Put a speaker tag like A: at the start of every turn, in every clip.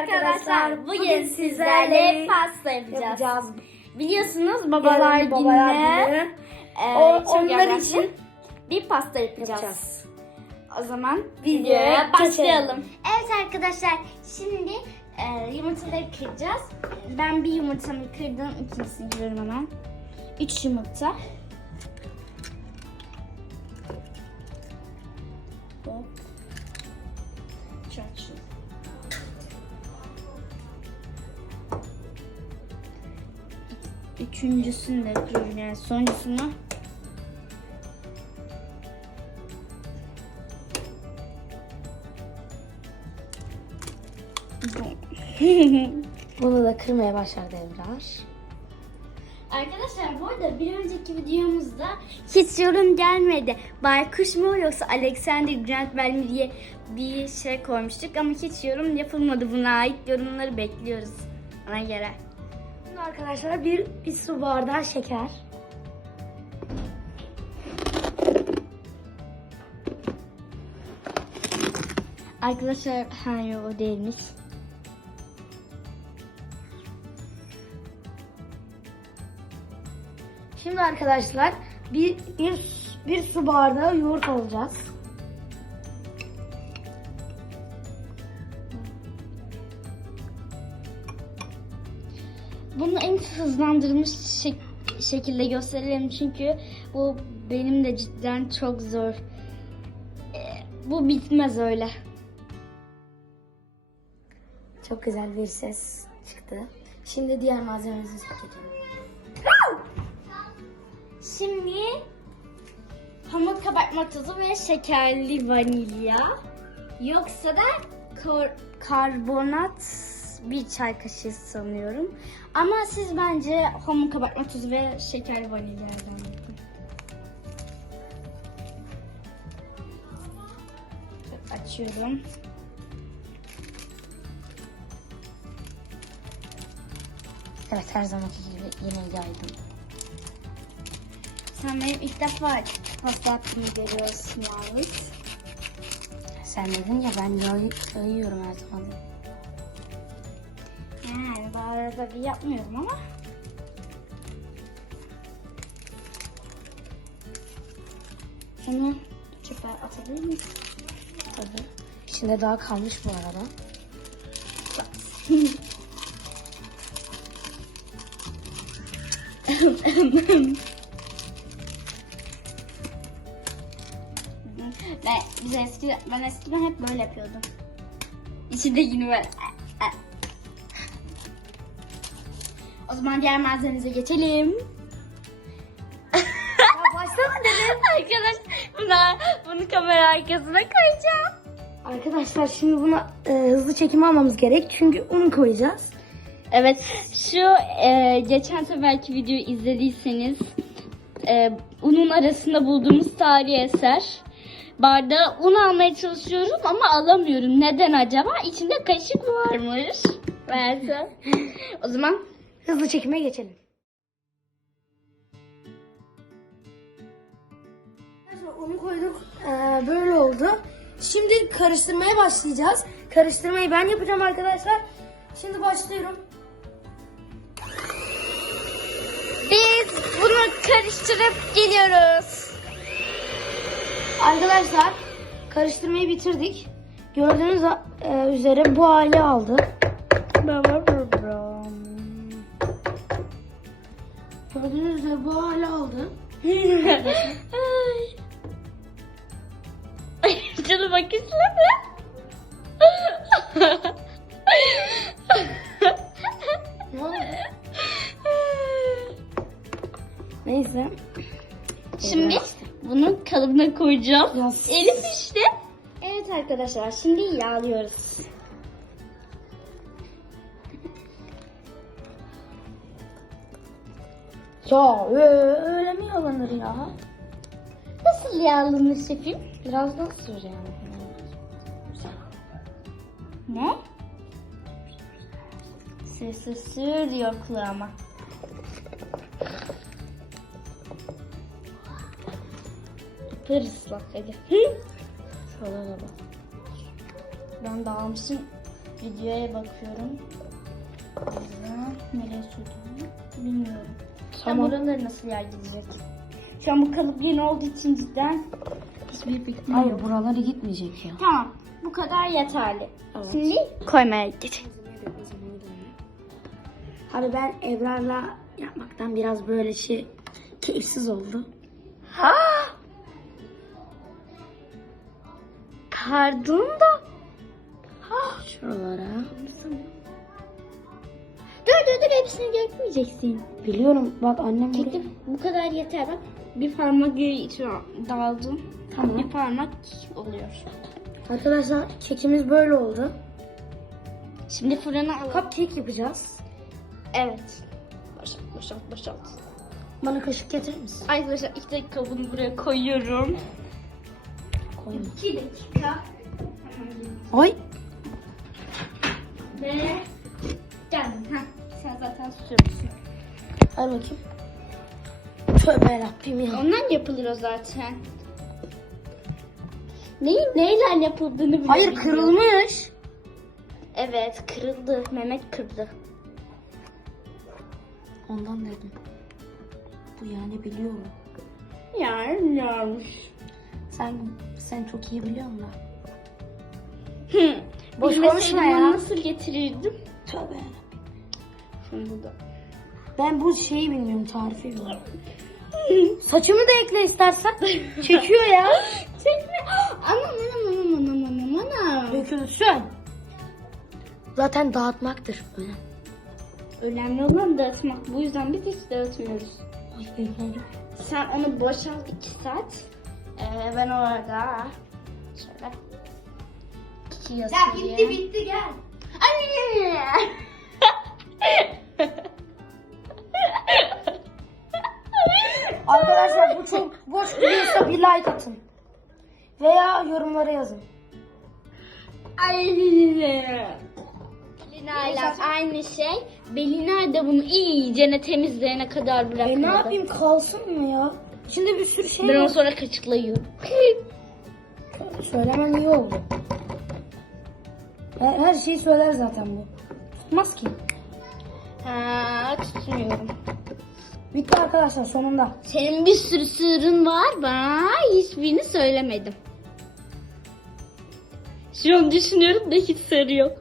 A: arkadaşlar. Bugün sizlerle pasta yapacağız.
B: yapacağız.
A: Biliyorsunuz babalar
B: Yarın babalar günü.
A: e,
B: O- onlar için
A: bir pasta yapacağız.
B: yapacağız.
A: O zaman
B: Videoya
A: başlayalım. Evet arkadaşlar şimdi e, yumurtaları kıracağız. Ben bir yumurtamı kırdım. ikincisini kırıyorum hemen. Üç yumurta. Üçüncüsünü de kırıyorum yani sonuncusunu.
B: Bunu da kırmaya başladı Ebrar.
A: Arkadaşlar bu arada bir önceki videomuzda hiç yorum gelmedi. Baykuş mu yoksa Alexander Grant Bell mi diye bir şey koymuştuk ama hiç yorum yapılmadı. Buna ait yorumları bekliyoruz. Ona göre.
B: Şimdi arkadaşlar bir, bir su bardağı şeker.
A: Arkadaşlar hayır o değilmiş.
B: Şimdi arkadaşlar bir, bir, bir su bardağı yoğurt alacağız.
A: En hızlandırılmış şek- şekilde gösterelim çünkü bu benim de cidden çok zor. Ee, Bu bitmez öyle.
B: Çok güzel bir ses çıktı. Şimdi diğer malzememizi geçelim.
A: Şimdi pamuk kabartma tozu ve şekerli vanilya. Yoksa da kar- karbonat bir çay kaşığı sanıyorum. Ama siz bence pamuk kabartma tozu ve şekerli vanilyadan yapın. Açıyorum.
B: Evet her zamanki gibi yine yaydım.
A: Sen benim ilk defa pasta attığımı görüyorsun Mahmut.
B: Sen dedin ya ben yay, yayıyorum her zaman.
A: Arada bir yapmıyorum ama. Bunu çöpe atabilir miyim?
B: Tabii. İçinde daha kalmış bu arada.
A: ben, biz eski, ben eskiden hep böyle yapıyordum. İçinde yine böyle. Zaman diğer malzememize geçelim.
B: Ya başlama dedim.
A: Arkadaş buna, bunu kamera arkasına koyacağım.
B: Arkadaşlar şimdi buna e, hızlı çekim almamız gerek. Çünkü un koyacağız.
A: Evet şu e, geçen seferki videoyu izlediyseniz e, unun arasında bulduğumuz tarihi eser. Bardağa un almaya çalışıyorum ama alamıyorum. Neden acaba? İçinde kaşık varmış. Verse. o zaman
B: Hızlı çekime geçelim. Unu koyduk. Ee, böyle oldu. Şimdi karıştırmaya başlayacağız. Karıştırmayı ben yapacağım arkadaşlar. Şimdi başlıyorum.
A: biz bunu karıştırıp geliyoruz.
B: Arkadaşlar karıştırmayı bitirdik. Gördüğünüz e, üzere bu hali aldı. Gördüğünüz üzere bu hali aldı.
A: Ay, Canım bak istedi.
B: Neyse.
A: Şimdi bunu kalıbına koyacağım.
B: Biraz-
A: Elif işte. Evet arkadaşlar şimdi yağlıyoruz.
B: Ya öyle mi yalanır ya?
A: Nasıl yağlanır şefim?
B: Biraz da sür yani.
A: Ne? Sesi sür diyor kulağıma. Pır ıslak.
B: Şöyle de bak.
A: Ben dağılmışım. Videoya bakıyorum. Nereye sürdüğümü bilmiyorum. Tam
B: Tamam.
A: oraları nasıl yer gidecek? Şu an bu kalıp yeni olduğu için cidden hiçbir fikrim yok.
B: Hayır buraları gitmeyecek ya.
A: Tamam. Bu kadar yeterli.
B: Evet.
A: Şimdi koymaya geçelim.
B: Abi ben Ebrar'la yapmaktan biraz böyle şey keyifsiz oldu.
A: Ha! Pardon da. Ha!
B: Şuralara.
A: Dur dur hepsini dökmeyeceksin.
B: Biliyorum bak annem buraya-.
A: Bu kadar yeter bak. Bir parmak daldım.
B: Tamam.
A: Bir parmak oluyor.
B: Arkadaşlar kekimiz böyle oldu.
A: Şimdi fırına alalım.
B: Cupcake yapacağız.
A: Evet. Boşalt boşalt boşalt.
B: Bana kaşık getirir misin?
A: Arkadaşlar iki dakika bunu buraya koyuyorum.
B: Koyun.
A: İki dakika.
B: Ay.
A: Ve geldim. Heh. Sen zaten sürmüşsün.
B: Ver bakayım. Tövbe Rabbim ya.
A: Ondan yapılır o zaten. Neyin neyle yapıldığını bile
B: Hayır
A: bilmiyorum.
B: kırılmış.
A: Evet kırıldı. Mehmet kırdı.
B: Ondan dedim. Bu yani biliyorum.
A: Yani yarmış.
B: Sen sen çok iyi biliyorsun da. Boş konuşma
A: onu
B: ya.
A: Nasıl getirirdim?
B: Tövbe.
A: Şimdi de.
B: Ben bu şeyi bilmiyorum tarifi bilmiyorum. Saçımı da ekle istersen. Çekiyor ya.
A: Çekme. Aman aman aman aman aman.
B: Dökülsün. Zaten dağıtmaktır önemli.
A: Önemli olan dağıtmak. Bu yüzden biz hiç dağıtmıyoruz. Sen onu boşalt iki saat. Ee, ben orada şöyle iki yazıyı.
B: bitti gel.
A: Ay!
B: Arkadaşlar bu çok boş biliyorsa bir like atın. Veya yorumlara yazın.
A: Ay! Belina ile aynı şey. Belina da bunu iyice temizleyene kadar bırakmadı.
B: E ne yapayım kalsın mı ya? İçinde bir sürü şey
A: Ben onu
B: var.
A: sonra kaçıklayıyorum.
B: Söylemen iyi oldu. Her, her şeyi söyler zaten bu. Tutmaz ki.
A: Ha, tutmuyorum.
B: Bitti arkadaşlar sonunda.
A: Senin bir sürü sırrın var. Ben hiçbirini söylemedim. Şu an düşünüyorum da hiç sır yok.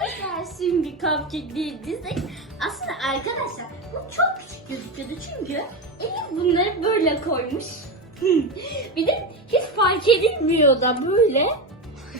A: arkadaşlar şimdi cupcake değildiysek aslında arkadaşlar bu çok küçük gözüküyordu çünkü Elif bunları böyle koymuş. bir de hiç fark edilmiyor da böyle.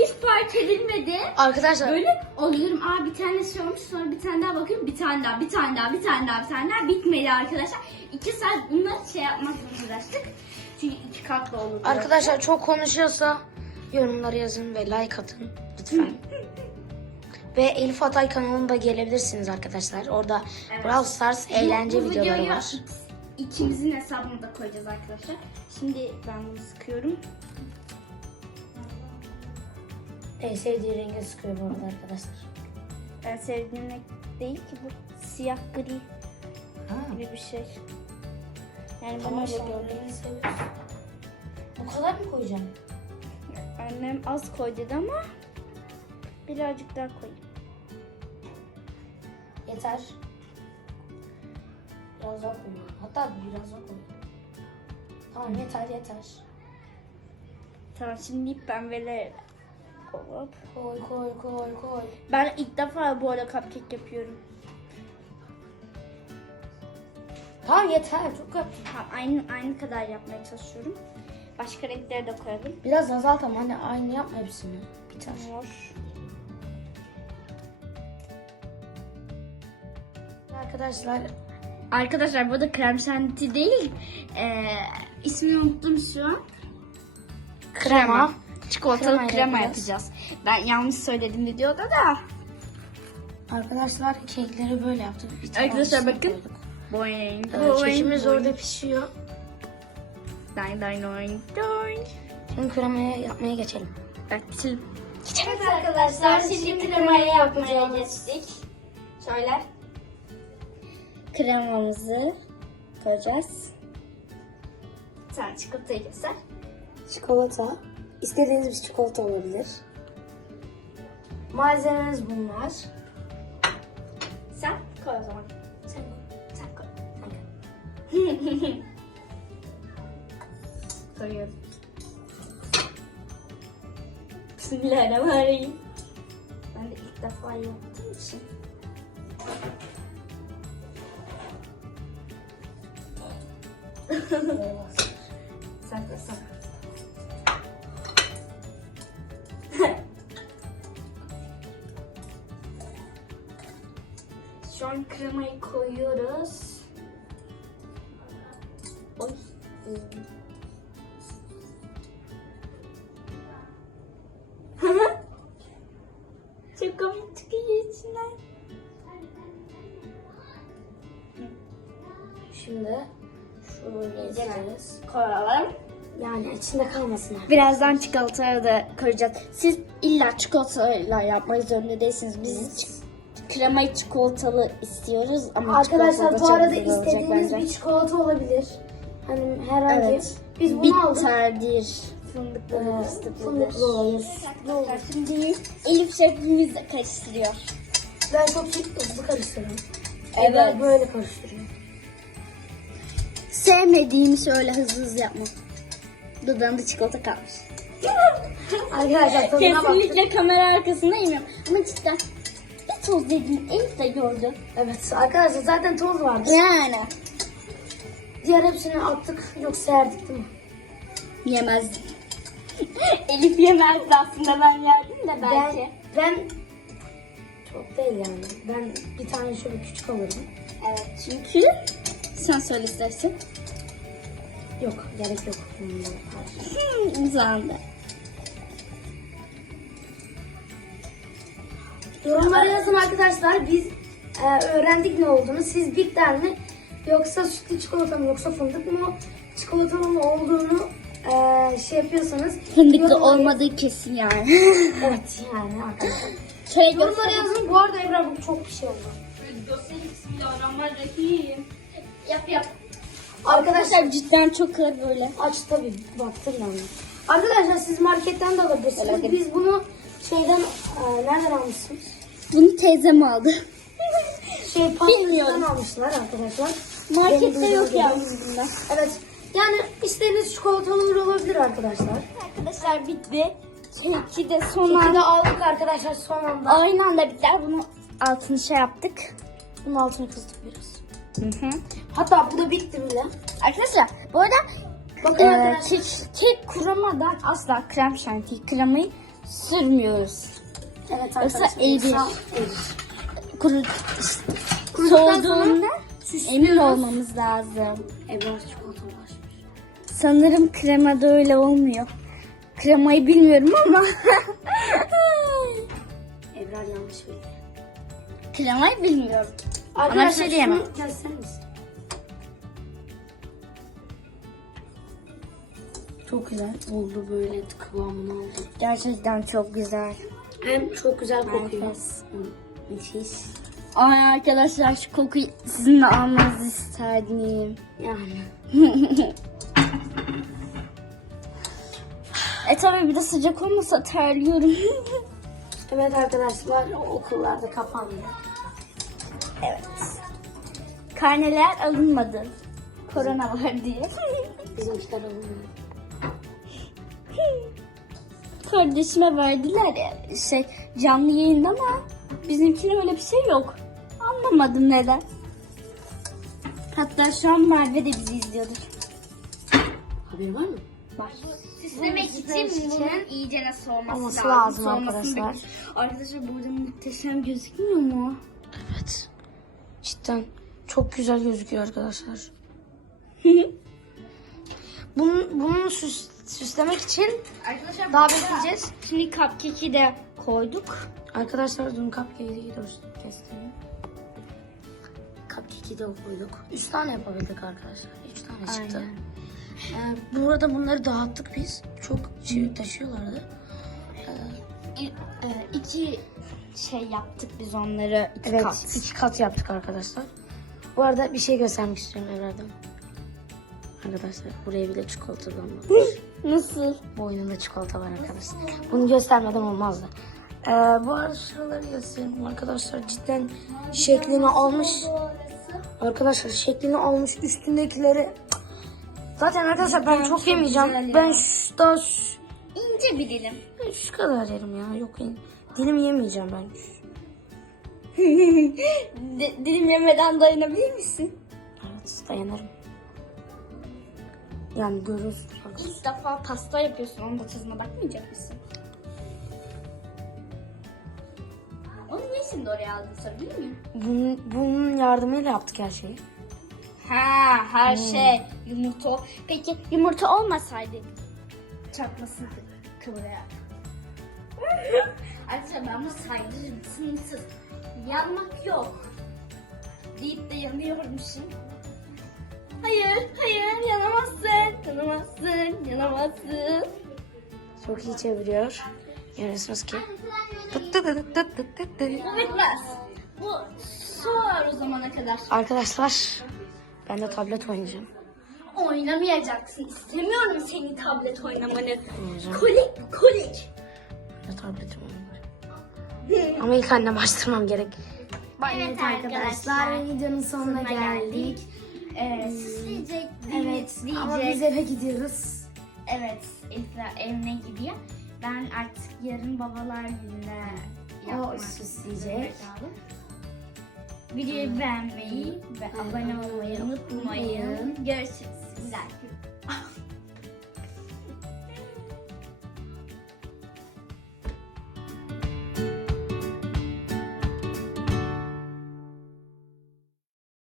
A: Hiç fark edilmedi.
B: Arkadaşlar
A: Böyle alıyorum. Aa bir tane şey olmuş sonra bir tane daha bakıyorum. Bir tane daha, bir tane daha, bir tane daha, bir tane daha. Bitmedi arkadaşlar. İki saat bunları şey yapmakla uğraştık. Çünkü iki katlı olur.
B: arkadaşlar çok konuşuyorsa yorumlara yazın ve like atın lütfen. ve Elif Atay kanalına da gelebilirsiniz arkadaşlar. Orada
A: Evet.
B: Brawl Stars eğlence
A: bu
B: videoları var.
A: İkimizin hesabını da koyacağız arkadaşlar. Şimdi ben bunu sıkıyorum.
B: En sevdiği rengi sıkıyor bu arada arkadaşlar.
A: Ben sevdiğim renk değil ki bu. Siyah gri gibi bir şey. Yani ben
B: Tamam
A: öyle gördüm.
B: rengi seviyorsun. Bu kadar mı koyacağım?
A: Annem az koy dedi ama birazcık daha koyayım.
B: Yeter. Biraz daha koyayım. Hatta biraz daha koyayım. Tamam yeter yeter.
A: Tamam şimdi pembeleri Hop.
B: Koy koy koy koy.
A: Ben ilk defa bu arada cupcake yapıyorum.
B: Tamam yeter çok.
A: Tamam, aynı aynı kadar yapmaya çalışıyorum. Başka renkleri de koyalım.
B: Biraz azalt ama hani aynı yapma hepsini. Biter.
A: Mor.
B: Arkadaşlar
A: Arkadaşlar bu da krem şanti değil. Ee, ismini unuttum şu an.
B: krema.
A: Çikolatalı
B: Krema
A: krema,
B: yapacağız.
A: Ben yanlış söyledim videoda da.
B: Arkadaşlar kekleri böyle yaptık. Bir tane
A: Arkadaşlar bakın. Boing, boing,
B: kekimiz
A: boing.
B: orada pişiyor.
A: Doing, doing, doing, doing.
B: Şimdi kremaya yapmaya geçelim.
A: Evet, bitirelim.
B: Evet
A: arkadaşlar şimdi kremayı yapmaya geçtik. Şöyle. Kremamızı koyacağız. Sen çikolatayı keser.
B: Çikolata. İstediğiniz bir çikolata olabilir. Malzememiz bunlar.
A: Sen koy o zaman.
B: Sen koy. Sen koy. Sen koy.
A: Koyuyorum. Bismillahirrahmanirrahim. Ben de ilk defa yaptığım için. Sakla sakla. Şu an kremayı koyuyoruz. Oy. Çok komik çıkıyor içinden.
B: Şimdi şöyle yapacağız.
A: Koyalım.
B: Yani içinde kalmasın.
A: Birazdan çikolatayı da koyacağız. Siz illa çikolatayla yapmak zorunda değilsiniz. Biz ç- kremayı çikolatalı istiyoruz ama
B: Arkadaşlar
A: çikolatalı
B: bu arada
A: güzel olacak
B: istediğiniz
A: bence.
B: bir çikolata olabilir. Hani herhangi.
A: Evet.
B: Biz bunu aldık.
A: Bitterdir. Fındıklı
B: Ee,
A: ve fıstıklıdır.
B: fındıklı olabilir.
A: Şimdi Elif şefimiz de karıştırıyor.
B: Ben çok hızlı karıştırıyorum.
A: Evet.
B: Ben böyle karıştırıyorum.
A: Sevmediğim şöyle hızlı hızlı yapma. Dudağında çikolata kalmış.
B: Arkadaşlar tadına baktık.
A: Kesinlikle kamera arkasında yemiyorum. Ama cidden toz dedim Elif de gördü.
B: Evet arkadaşlar zaten toz vardı.
A: Yani.
B: Diğer hepsini attık yoksa yerdik değil mi?
A: Yemezdim. Elif yemezdi aslında ben yerdim de belki.
B: Ben, ben çok değil yani. Ben bir tane şöyle küçük alırım.
A: Evet çünkü sen söyle istersen.
B: Yok gerek yok. Hmm, hayır.
A: Hmm, uzandı.
B: Yorumlara yazın arkadaşlar. Biz e, öğrendik ne olduğunu. Siz bitter mi yoksa sütlü çikolata mı yoksa fındık mı çikolatalı mı olduğunu e, şey yapıyorsanız
A: Fındıklı
B: yorumlara-
A: olmadığı kesin yani.
B: Evet yani arkadaşlar.
A: Şöyle
B: Yorumlara yazın. Bu arada Ebrar bu çok bir şey oldu.
A: Bismillahirrahmanirrahim. Yap yap.
B: Arkadaşlar
A: cidden çok ağır böyle.
B: aç tabii baktım ben. Arkadaşlar siz marketten de alabilirsiniz. Biz bunu şeyden e, nereden almışsınız?
A: Bunu teyzem aldı.
B: Şey
A: Bilmiyorum.
B: pastaneden almışlar arkadaşlar.
A: Markette
B: Benim
A: yok
B: duyduğum
A: yalnız bunlar.
B: Evet. Yani istediğiniz çikolatalı olabilir arkadaşlar.
A: Arkadaşlar bitti. Keki de son
B: Keki de
A: anda.
B: aldık arkadaşlar son anda.
A: Aynı anda bittiler. Bunun altını şey yaptık.
B: Bunun altını kıstık biraz.
A: Hı hı.
B: Hatta bu da bitti bile.
A: Arkadaşlar bu arada
B: Bakın
A: e,
B: arkadaşlar.
A: kek, kek kurumadan asla krem şanti kremayı sürmüyoruz.
B: Evet
A: Yoksa
B: arkadaşlar.
A: erir.
B: Sağ-.
A: Kuru,
B: Kuruduktan
A: soğuduğunda emin olmamız lazım.
B: Ebrar çikolata ulaşmış.
A: Sanırım krema da öyle olmuyor. Kremayı bilmiyorum ama.
B: Ebrar yanlış bildi.
A: kremayı bilmiyorum.
B: Arkadaşlar
A: şey diyemem.
B: şunu gösterir misin? Çok güzel oldu böyle kıvamını aldı.
A: Gerçekten çok güzel.
B: Hem çok güzel kokuyor.
A: Nefes.
B: Nefis.
A: Ay arkadaşlar şu kokuyu sizinle almanızı isterdim.
B: Yani.
A: E tabi bir de sıcak olmasa terliyorum.
B: Evet arkadaşlar okullarda kapandı.
A: evet. Karneler alınmadı. Korona var diye.
B: Bizimkiler alınmıyor.
A: Kardeşime verdiler ya şey canlı yayında ama bizimkine öyle bir şey yok. Anlamadım neden. Hatta şu an Merve de bizi izliyordur.
B: Haberi var mı?
A: Var. Süslemek için bunun iyice nasıl olması,
B: Olması lazım
A: Soğumasını
B: arkadaşlar.
A: Arkadaşlar burada muhteşem gözükmüyor mu?
B: Evet. Cidden çok güzel gözüküyor arkadaşlar. Bunun, bunu süs, süslemek için
A: Arkadaşlar
B: Daha bekleyeceğiz.
A: Şimdi cupcake'i de koyduk.
B: arkadaşlar dün cupcake'i de göstereyim. Cupcake'i de koyduk. Üç tane yapabildik arkadaşlar. Üç tane çıktı. Ee, burada bunları dağıttık biz. Çok şey taşıyorlardı.
A: İ- e, iki şey yaptık biz onları iki
B: Evet,
A: kat.
B: iki kat yaptık arkadaşlar. Bu arada bir şey göstermek istiyorum evladım. Arkadaşlar buraya bile çikolata damlamış.
A: Nasıl?
B: Boynunda çikolata var arkadaşlar. Bunu göstermeden olmazdı. Ee, bu arada şuraları göstereyim arkadaşlar cidden şeklini almış. Arkadaşlar şeklini almış üstündekileri. Zaten arkadaşlar ben çok,
A: çok
B: yemeyeceğim.
A: ya.
B: Ben şu, daha şu,
A: İnce bir dilim.
B: şu kadar yerim ya. Yok dilim yemeyeceğim ben.
A: Dilim yemeden dayanabilir misin?
B: Evet dayanırım. Yani arkadaşlar.
A: İlk defa pasta yapıyorsun. Onun da tadına bakmayacak mısın? Onu niye şimdi oraya aldın sorabilir miyim?
B: Bunun, bunun yardımıyla yaptık her şeyi.
A: Ha her şey yumurta. Peki yumurta olmasaydı çarpmasın kıvırarak. Arkadaşlar ben bunu saydırırım sınırsız. Yanmak yok. Deyip de yanıyormuşum. Hayır, hayır yanamazsın, yanamazsın, yanamazsın.
B: Çok iyi çeviriyor. Görüyorsunuz ki. Tıt tıt tıt tıt tıt tıt tıt.
A: Bu bitmez. Bu soğar o zamana kadar.
B: Arkadaşlar ben de tablet oynayacağım.
A: Oynamayacaksın. İstemiyorum senin tablet oynamanı.
B: Oynayacağım.
A: Kolik, kolik.
B: Ben de tabletim oynayacağım. Ama ilk annem açtırmam gerek.
A: Evet arkadaşlar,
B: videonun sonuna
A: geldik. Evet, süsleyecek,
B: Evet ama biz
A: diyecek.
B: eve gidiyoruz.
A: Evet, Elif'le evine gidiyor. Ben artık yarın babalar gününe yapmak
B: süsleyecek.
A: zorunda kaldım. Videoyu beğenmeyi ve abone olmayı unutmayın. Görüşürüz. Güzel.